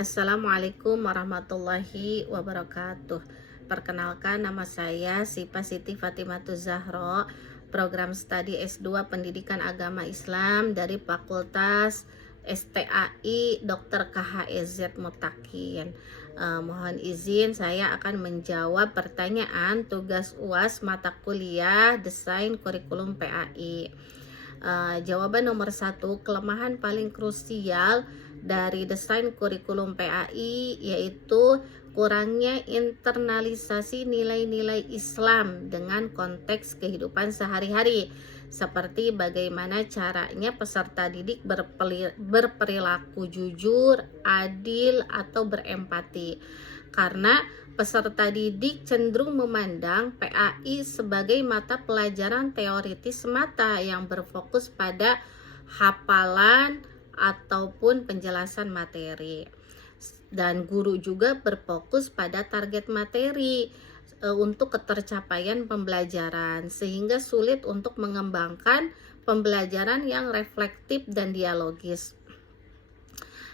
Assalamualaikum warahmatullahi wabarakatuh. Perkenalkan, nama saya Sipa Siti Fatimatuz Zahro, program studi S2 Pendidikan Agama Islam dari Fakultas STAI Dr. KHEZ Mutakin. Mohon izin saya akan menjawab pertanyaan tugas UAS mata kuliah Desain Kurikulum PAI. Jawaban nomor 1, kelemahan paling krusial dari desain kurikulum PAI yaitu kurangnya internalisasi nilai-nilai Islam dengan konteks kehidupan sehari-hari, seperti bagaimana caranya peserta didik berperilaku jujur, adil, atau berempati. Karena peserta didik cenderung memandang PAI sebagai mata pelajaran teoritis semata yang berfokus pada hafalan ataupun penjelasan materi. Dan guru juga berfokus pada target materi untuk ketercapaian pembelajaran, sehingga sulit untuk mengembangkan pembelajaran yang reflektif dan dialogis.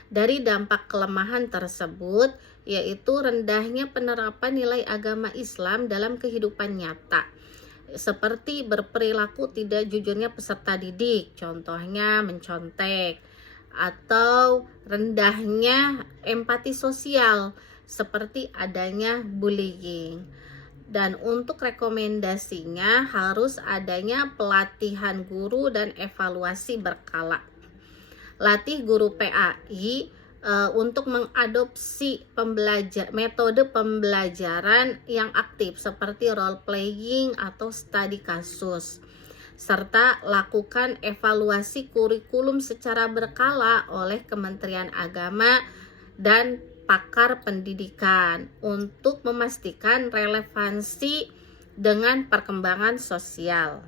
Dari dampak kelemahan tersebut yaitu rendahnya penerapan nilai agama Islam dalam kehidupan nyata, seperti berperilaku tidak jujurnya peserta didik, contohnya mencontek, atau rendahnya empati sosial seperti adanya bullying. Dan untuk rekomendasinya harus adanya pelatihan guru dan evaluasi berkala. Latih guru PAI untuk mengadopsi metode pembelajaran yang aktif seperti role playing atau studi kasus, serta lakukan evaluasi kurikulum secara berkala oleh Kementerian Agama dan pakar pendidikan untuk memastikan relevansi dengan perkembangan sosial.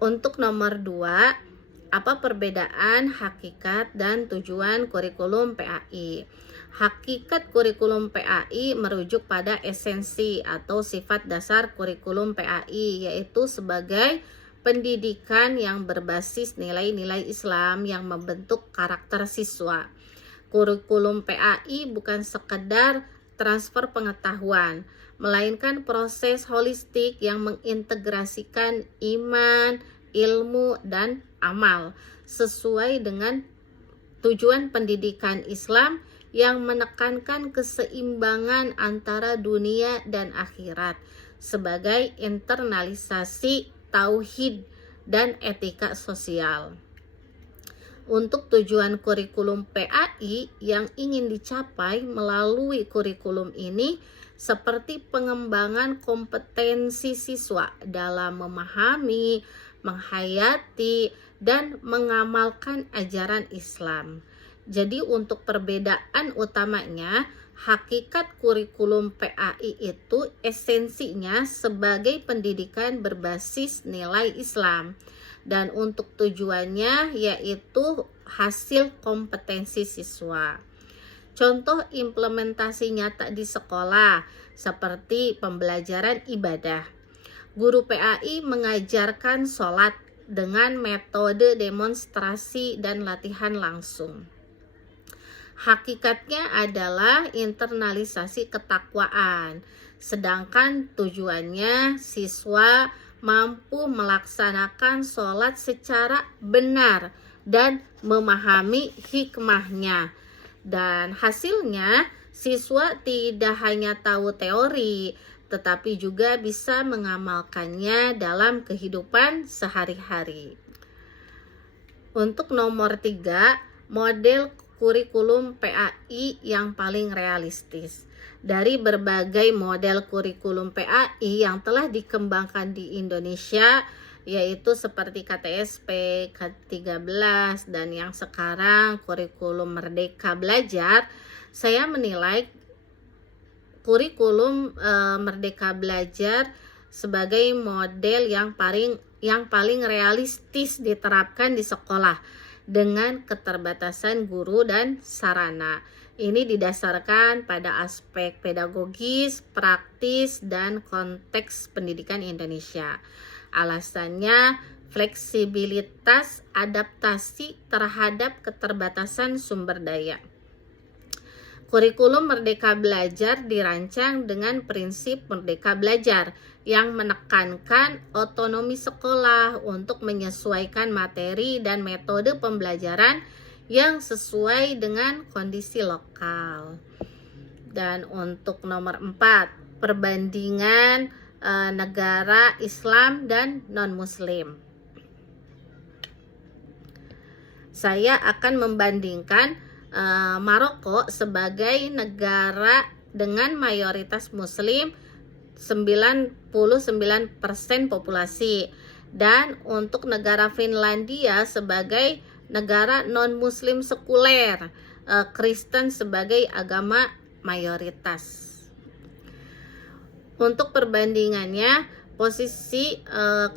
Untuk nomor 2, apa perbedaan hakikat dan tujuan kurikulum PAI? Hakikat kurikulum PAI merujuk pada esensi atau sifat dasar kurikulum PAI, yaitu sebagai pendidikan yang berbasis nilai-nilai Islam yang membentuk karakter siswa. Kurikulum PAI bukan sekedar transfer pengetahuan, melainkan proses holistik yang mengintegrasikan iman, ilmu, dan amal sesuai dengan tujuan pendidikan Islam yang menekankan keseimbangan antara dunia dan akhirat sebagai internalisasi tauhid dan etika sosial. Untuk tujuan kurikulum PAI yang ingin dicapai melalui kurikulum ini seperti pengembangan kompetensi siswa dalam memahami, menghayati, dan mengamalkan ajaran Islam. Jadi untuk perbedaan utamanya, hakikat kurikulum PAI itu esensinya sebagai pendidikan berbasis nilai Islam, dan untuk tujuannya yaitu hasil kompetensi siswa. Contoh implementasi nyata di sekolah seperti pembelajaran ibadah. Guru PAI mengajarkan sholat dengan metode demonstrasi dan latihan langsung. Hakikatnya adalah internalisasi ketakwaan, sedangkan tujuannya siswa mampu melaksanakan sholat secara benar dan memahami hikmahnya. Dan hasilnya siswa tidak hanya tahu teori, tetapi juga bisa mengamalkannya dalam kehidupan sehari-hari. Untuk nomor 3, model kurikulum PAI yang paling realistis. Dari berbagai model kurikulum PAI yang telah dikembangkan di Indonesia, yaitu seperti KTSP, K13, dan yang sekarang kurikulum Merdeka Belajar, saya menilai kurikulum Merdeka Belajar sebagai model yang paling realistis diterapkan di sekolah dengan keterbatasan guru dan sarana. Ini didasarkan pada aspek pedagogis, praktis, dan konteks pendidikan Indonesia. Alasannya fleksibilitas adaptasi terhadap keterbatasan sumber daya. Kurikulum Merdeka Belajar dirancang dengan prinsip Merdeka Belajar yang menekankan otonomi sekolah untuk menyesuaikan materi dan metode pembelajaran yang sesuai dengan kondisi lokal. Dan untuk nomor 4, perbandingan negara Islam dan non-Muslim. Saya akan membandingkan Maroko sebagai negara dengan mayoritas Muslim 99% populasi, dan untuk negara Finlandia sebagai negara non-Muslim sekuler, Kristen sebagai agama mayoritas. Untuk perbandingannya, posisi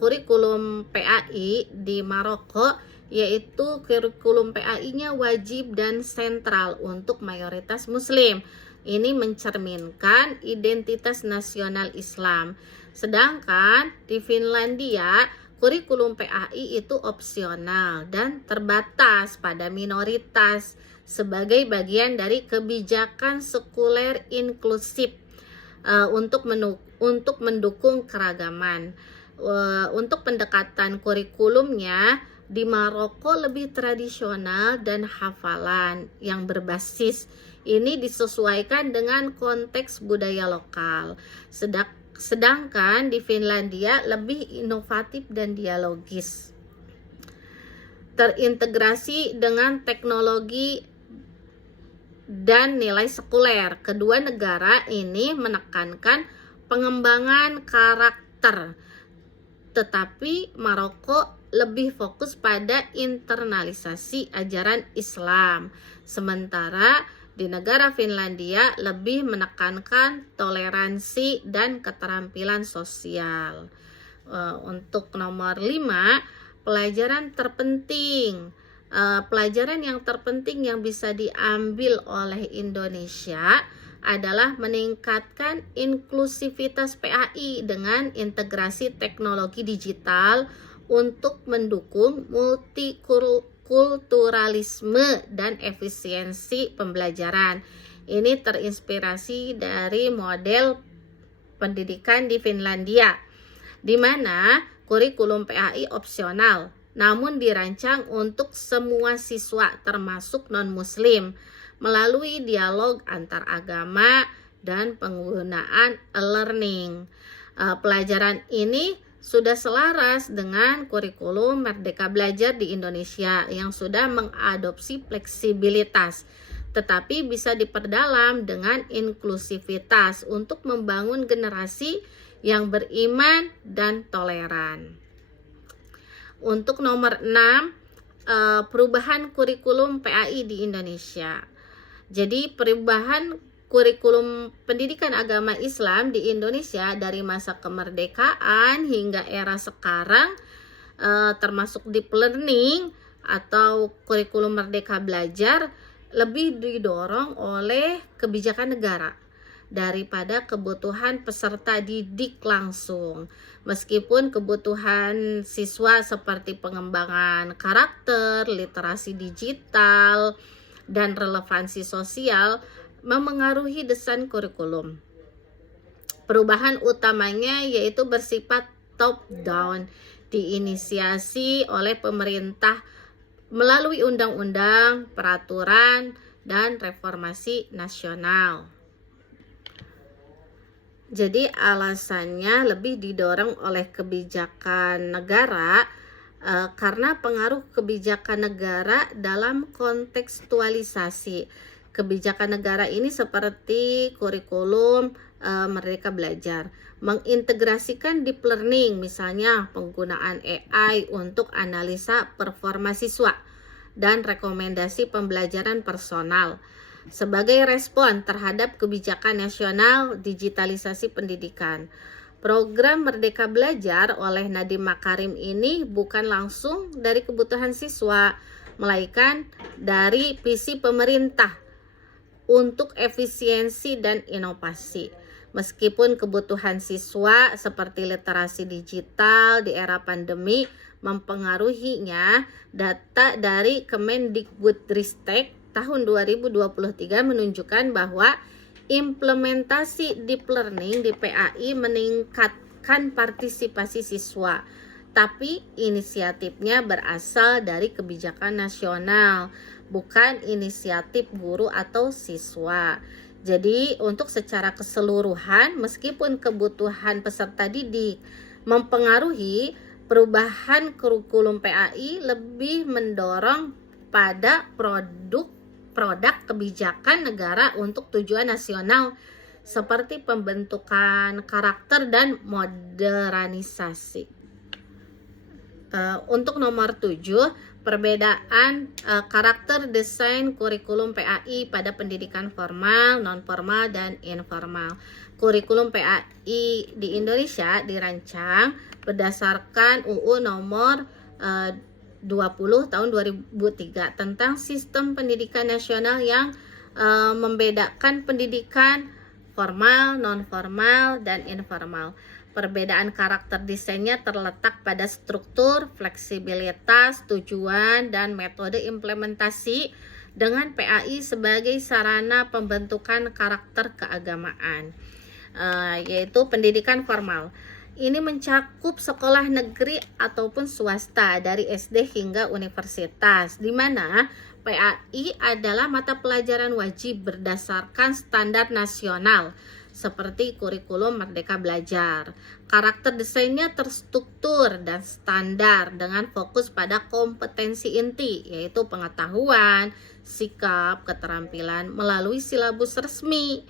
kurikulum PAI di Maroko, yaitu kurikulum PAI-nya wajib dan sentral untuk mayoritas Muslim. Ini mencerminkan identitas nasional Islam. Sedangkan di Finlandia, kurikulum PAI itu opsional dan terbatas pada minoritas sebagai bagian dari kebijakan sekuler inklusif untuk mendukung keragaman. Untuk pendekatan kurikulumnya di Maroko lebih tradisional dan hafalan yang berbasis. Ini disesuaikan dengan konteks budaya lokal. Sedangkan di Finlandia lebih inovatif dan dialogis. Terintegrasi dengan teknologi dan nilai sekuler. Kedua negara ini menekankan pengembangan karakter, tetapi Maroko lebih fokus pada internalisasi ajaran Islam, sementara di negara Finlandia lebih menekankan toleransi dan keterampilan sosial. Untuk nomor 5, pelajaran terpenting. Pelajaran yang terpenting yang bisa diambil oleh Indonesia adalah meningkatkan inklusivitas PAI dengan integrasi teknologi digital untuk mendukung multikulturalisme dan efisiensi pembelajaran. Ini terinspirasi dari model pendidikan di Finlandia, di mana kurikulum PAI opsional, namun dirancang untuk semua siswa termasuk non-Muslim melalui dialog antar agama dan penggunaan e-learning. Pelajaran ini sudah selaras dengan kurikulum Merdeka Belajar di Indonesia yang sudah mengadopsi fleksibilitas, tetapi bisa diperdalam dengan inklusivitas untuk membangun generasi yang beriman dan toleran. Untuk nomor 6, perubahan kurikulum PAI di Indonesia. Jadi perubahan kurikulum pendidikan agama Islam di Indonesia dari masa kemerdekaan hingga era sekarang, termasuk deep learning atau kurikulum Merdeka Belajar, lebih didorong oleh kebijakan negara daripada kebutuhan peserta didik langsung. Meskipun kebutuhan siswa seperti pengembangan karakter, literasi digital, dan relevansi sosial memengaruhi desain kurikulum. Perubahan utamanya yaitu bersifat top down, diinisiasi oleh pemerintah melalui undang-undang, peraturan, dan reformasi nasional. Jadi alasannya lebih didorong oleh kebijakan negara karena pengaruh kebijakan negara dalam kontekstualisasi. Kebijakan negara ini seperti kurikulum Merdeka Belajar, mengintegrasikan deep learning, misalnya penggunaan AI untuk analisa performa siswa dan rekomendasi pembelajaran personal sebagai respon terhadap kebijakan nasional digitalisasi pendidikan. Program Merdeka Belajar oleh Nadiem Makarim ini bukan langsung dari kebutuhan siswa, melainkan dari visi pemerintah untuk efisiensi dan inovasi. Meskipun kebutuhan siswa seperti literasi digital di era pandemi mempengaruhinya, data dari Kemendikbudristek tahun 2023 menunjukkan bahwa implementasi deep learning di PAI meningkatkan partisipasi siswa, tapi inisiatifnya berasal dari kebijakan nasional, bukan inisiatif guru atau siswa. Jadi untuk secara keseluruhan, meskipun kebutuhan peserta didik mempengaruhi, perubahan kurikulum PAI lebih mendorong pada produk kebijakan negara untuk tujuan nasional seperti pembentukan karakter dan modernisasi. Untuk nomor 7, perbedaan karakter desain kurikulum PAI pada pendidikan formal, non-formal, dan informal. Kurikulum PAI di Indonesia dirancang berdasarkan UU nomor 20 tahun 2003 tentang sistem pendidikan nasional yang membedakan pendidikan formal, non-formal, dan informal. Perbedaan karakter desainnya terletak pada struktur, fleksibilitas, tujuan, dan metode implementasi dengan PAI sebagai sarana pembentukan karakter keagamaan, yaitu pendidikan formal. Ini mencakup sekolah negeri ataupun swasta dari SD hingga universitas, di mana PAI adalah mata pelajaran wajib berdasarkan standar nasional seperti kurikulum Merdeka Belajar. Karakter desainnya terstruktur dan standar dengan fokus pada kompetensi inti, yaitu pengetahuan, sikap, keterampilan melalui silabus resmi,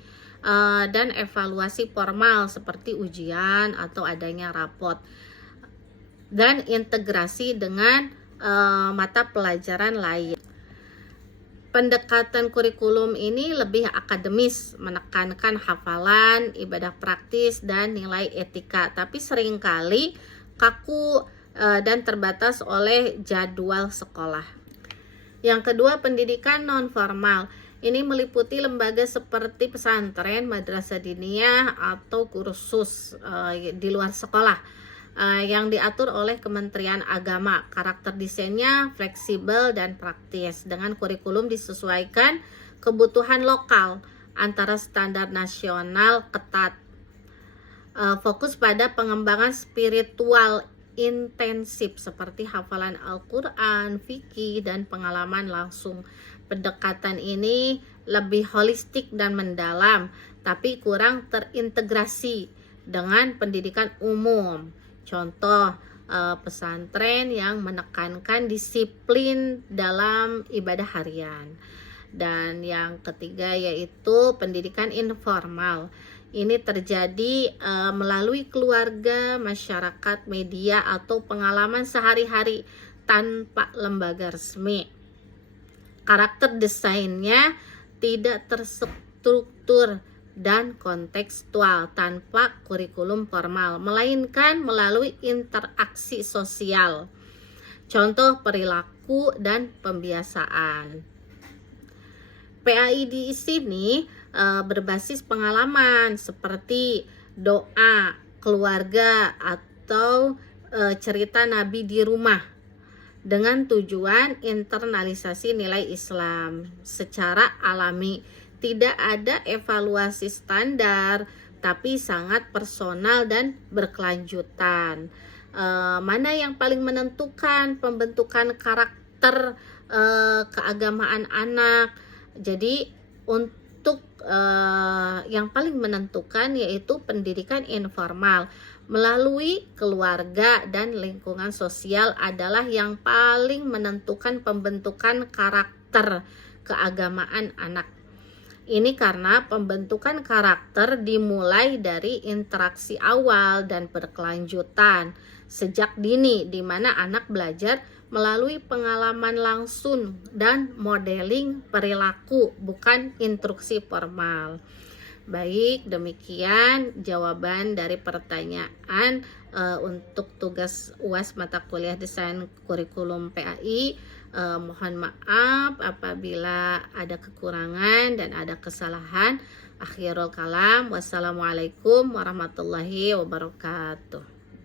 dan evaluasi formal seperti ujian atau adanya rapot, dan integrasi dengan mata pelajaran lain. Pendekatan kurikulum ini lebih akademis, menekankan hafalan, ibadah praktis, dan nilai etika, tapi seringkali kaku dan terbatas oleh jadwal sekolah. Yang kedua, pendidikan non-formal. Ini meliputi lembaga seperti pesantren, madrasah diniyah, atau kursus di luar sekolah yang diatur oleh Kementerian Agama. Karakter desainnya fleksibel dan praktis dengan kurikulum disesuaikan kebutuhan lokal antara standar nasional ketat. Fokus pada pengembangan spiritual intensif seperti hafalan Al-Quran, fikih, dan pengalaman langsung. Pendekatan ini lebih holistik dan mendalam, tapi kurang terintegrasi dengan pendidikan umum. Contoh, pesantren yang menekankan disiplin dalam ibadah harian. Dan yang ketiga yaitu pendidikan informal. Ini terjadi melalui keluarga, masyarakat, media, atau pengalaman sehari-hari tanpa lembaga resmi. Karakter desainnya tidak terstruktur dan kontekstual tanpa kurikulum formal, melainkan melalui interaksi sosial. Contoh, perilaku dan pembiasaan. PAI di sini berbasis pengalaman seperti doa keluarga atau cerita Nabi di rumah, dengan tujuan internalisasi nilai Islam secara alami. Tidak ada evaluasi standar, tapi sangat personal dan berkelanjutan. Mana yang paling menentukan pembentukan karakter keagamaan anak? Jadi untuk yang paling menentukan yaitu pendidikan informal melalui keluarga dan lingkungan sosial adalah yang paling menentukan pembentukan karakter keagamaan anak. Ini karena pembentukan karakter dimulai dari interaksi awal dan berkelanjutan sejak dini, di mana anak belajar melalui pengalaman langsung dan modeling perilaku, bukan instruksi formal. Baik, demikian jawaban dari pertanyaan untuk tugas UAS mata kuliah desain kurikulum PAI. Mohon maaf apabila ada kekurangan dan ada kesalahan. Akhirul kalam, wassalamualaikum warahmatullahi wabarakatuh.